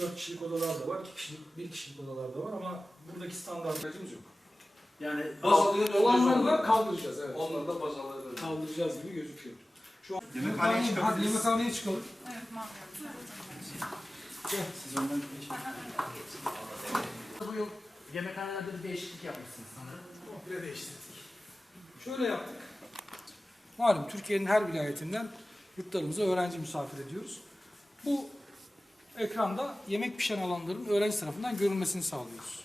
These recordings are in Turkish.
4 kişilik odalar da var, 2 kişilik, 1 kişilik odalar da var ama buradaki standartlarımız yok. Yani Baz alıyor Olanları da kaldıracağız evet. Onları da baz alıyor. Kaldıracağız gibi gözüküyor. Şu an Yemekhaneye Hadi çıkabiliriz. yemekhaneye çıkalım. Evet. Gel. Siz önden geçin. bu yıl yemekhanelerde bir değişiklik yapmışsınız sanırım. Komple değiştirdik. Şöyle yaptık. Malum Türkiye'nin her vilayetinden yurtlarımıza öğrenci misafir ediyoruz. Bu ekranda yemek pişen alanların öğrenci tarafından görülmesini sağlıyoruz.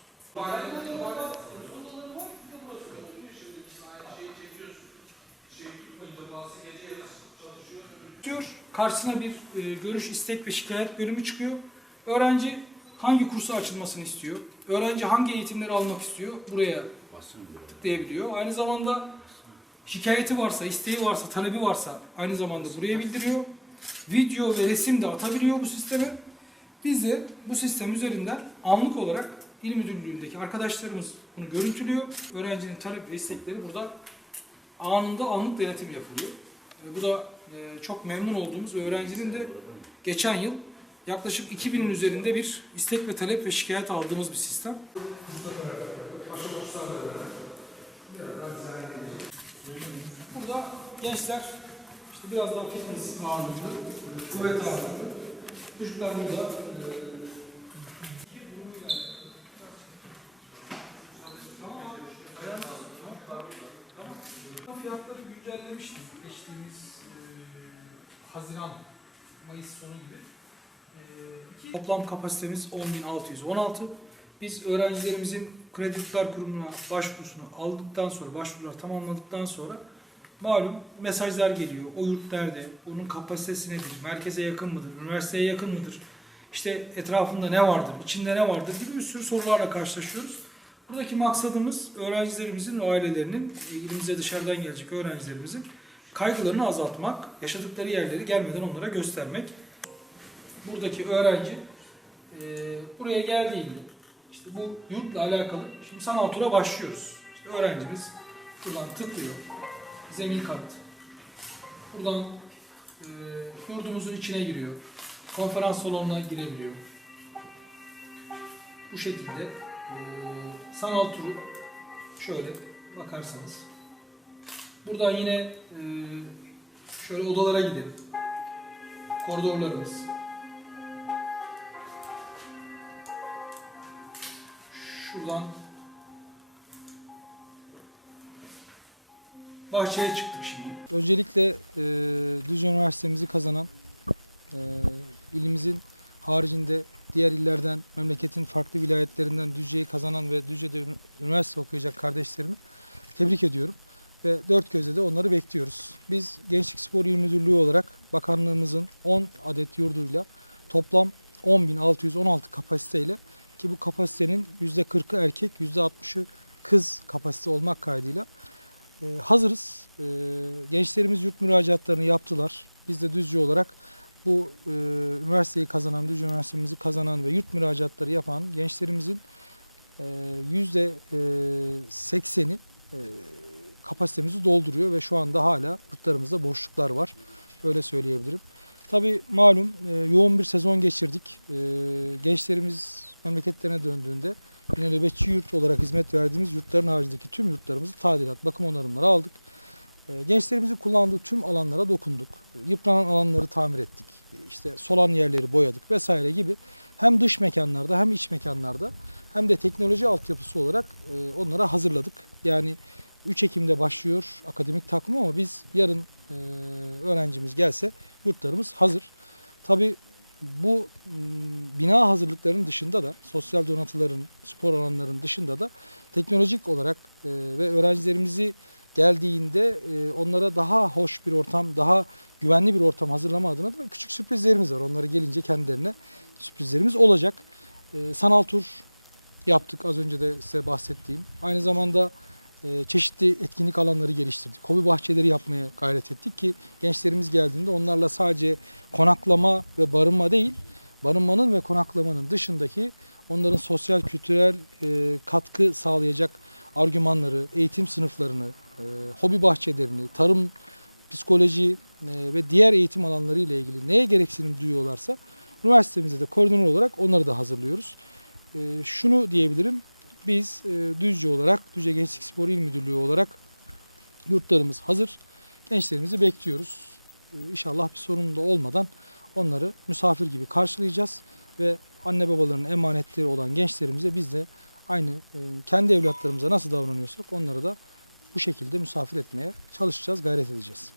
Karşısına bir e, görüş, istek ve şikayet bölümü çıkıyor. Öğrenci hangi kursu açılmasını istiyor, öğrenci hangi eğitimleri almak istiyor, buraya tıklayabiliyor. Aynı zamanda şikayeti varsa, isteği varsa, talebi varsa aynı zamanda buraya bildiriyor. Video ve resim de atabiliyor bu sisteme. Biz de bu sistem üzerinden anlık olarak il müdürlüğündeki arkadaşlarımız bunu görüntülüyor. Öğrencinin talep ve istekleri burada anında anlık denetim yapılıyor. E, Bu da e, çok memnun olduğumuz ve öğrencinin de geçen yıl yaklaşık 2000'in üzerinde bir istek ve talep ve şikayet aldığımız bir sistem. Burada gençler işte biraz daha fitness ağırlıklı, kuvvet ağırlıklı. Çocuklar burada e. Fiyatları güncellemiştik geçtiğimiz e, Haziran, Mayıs sonu gibi. E, iki- Toplam kapasitemiz 10.616. Biz öğrencilerimizin kredi Yurtlar kurumuna başvurusunu aldıktan sonra, başvurular tamamladıktan sonra malum mesajlar geliyor. O yurt nerede? Onun kapasitesi nedir? Merkeze yakın mıdır? Üniversiteye yakın mıdır? İşte etrafında ne vardır? içinde ne vardır? gibi bir sürü sorularla karşılaşıyoruz. Buradaki maksadımız öğrencilerimizin ve ailelerinin, ilimize dışarıdan gelecek öğrencilerimizin kaygılarını azaltmak, yaşadıkları yerleri gelmeden onlara göstermek. Buradaki öğrenci e, buraya geldiğinde işte bu yurtla alakalı şimdi sanal tura başlıyoruz. İşte öğrencimiz buradan tıklıyor. Zemin kat. Buradan e, yurdumuzun içine giriyor. Konferans salonuna girebiliyor. Bu şekilde e, sanal turu şöyle bakarsanız. Buradan yine e, şöyle odalara gidelim. Koridorlarımız. Şuradan bahçeye çıktık şimdi. Öncelikle e, Düzce Üniversitemizi kazanan e, ilimizin haricinde diğer illerden, memleketin farklı vilayetlerinden Düzce'yi kazanan ve Düzce'de üniversite okuyacak kardeşlerimi tebrik ediyorum. Ve dört gözle de onları bekliyoruz. Biz Gençlik Spor İl Müdürlüğü olarak bakanlığımızın 10 adet yurduyla toplam 10.616 kapasiteyle ki bu kapasitenin %40'ı erkek, %60'ı kız kapasite olmak kaydıyla e, hazırız. E, gençlerimiz yurt müracaatlarını yaptılar. Biz de Düzce olarak bu e, üniversiteyi kazanan, Düzce Üniversitemizi kazanan ve yurt müracaatları yapan gençlerimizin e, yüzde 80'i e, kapasitemizi dolduruyor ve şu anda hala yurtlarımızda boşluklar var. Öyle söyleyebilirim. Tabii malum yoğun bir sezon geçirdik. Gençlerimiz memleketlerine döndüğünde yine nöbetçi yurt olarak hizmet verdiğimiz yurtların haricindeki tüm yurtlarımızı tadilat, bakım onarımları aldık. E, gençlerimizin kullandığı tüm alanlara dokunduk. Yıpranan alanları tamir ettik. İşte solan yerleri boyadık vesaire gibi hem dış mekanlarda hem iç mekanlarda hem de teknoloji altyapısı olarak e, onlara hazırladık. Yani 3 Ekim'de başlıyor akademik takvim ama biz yarın e, öğrencimiz gelse yurtlarımız hazır. Tabii bu m, bina hazırlıklarının dışında da sosyal donatıların, spor alanlarının dışında da teknolojik olarak e, ve öğrencilerimizi geldiğinde e, onlara daha hoş bir ortam, daha güvenli bir ortam hazırlama adına da küçük sürprizlerimiz var. Onları gelince kendilerine sürprizlerimiz olacak. E, sanal tur yaptık az önce de size bahsettiğim. Aynı zamanda çeşitli etkinlik alanları geliştirdik. Hobi bahçeleri yapmaya gayret ettik ki gençlerimiz geldiğinde onlarla sadece konaklama ve barınma değil, barınmanın ve konaklamanın dışındaki onların sosyal kültürel e, katkı sağlayacak argümanları, eğitim sınıflarını, e, hobi bahçelerini, tarım, psikoloji e, ve diğer eğitim alanları ile ilgili neye gereksinim duyuyorlarsa Üniversitemizde de koordinatör olarak onları da hazırlıyoruz. E, şunu diyebilirim. Biz e, Düzce olarak, Düzce Gençlik Spor İl Müdürlüğü olarak yurtlarımız hazır. Gençlerimizi bekliyoruz. E, İnşallah bir sorun da olmadan onları misafir gibi karşılayacağız ve anne babalarının emanetleri olan gençlerimize biz de aynı e, kendi evlatlarımıza nasıl davranıyorsak onları da bu şekilde misafir etmeye çalışacağız, gayret edeceğiz.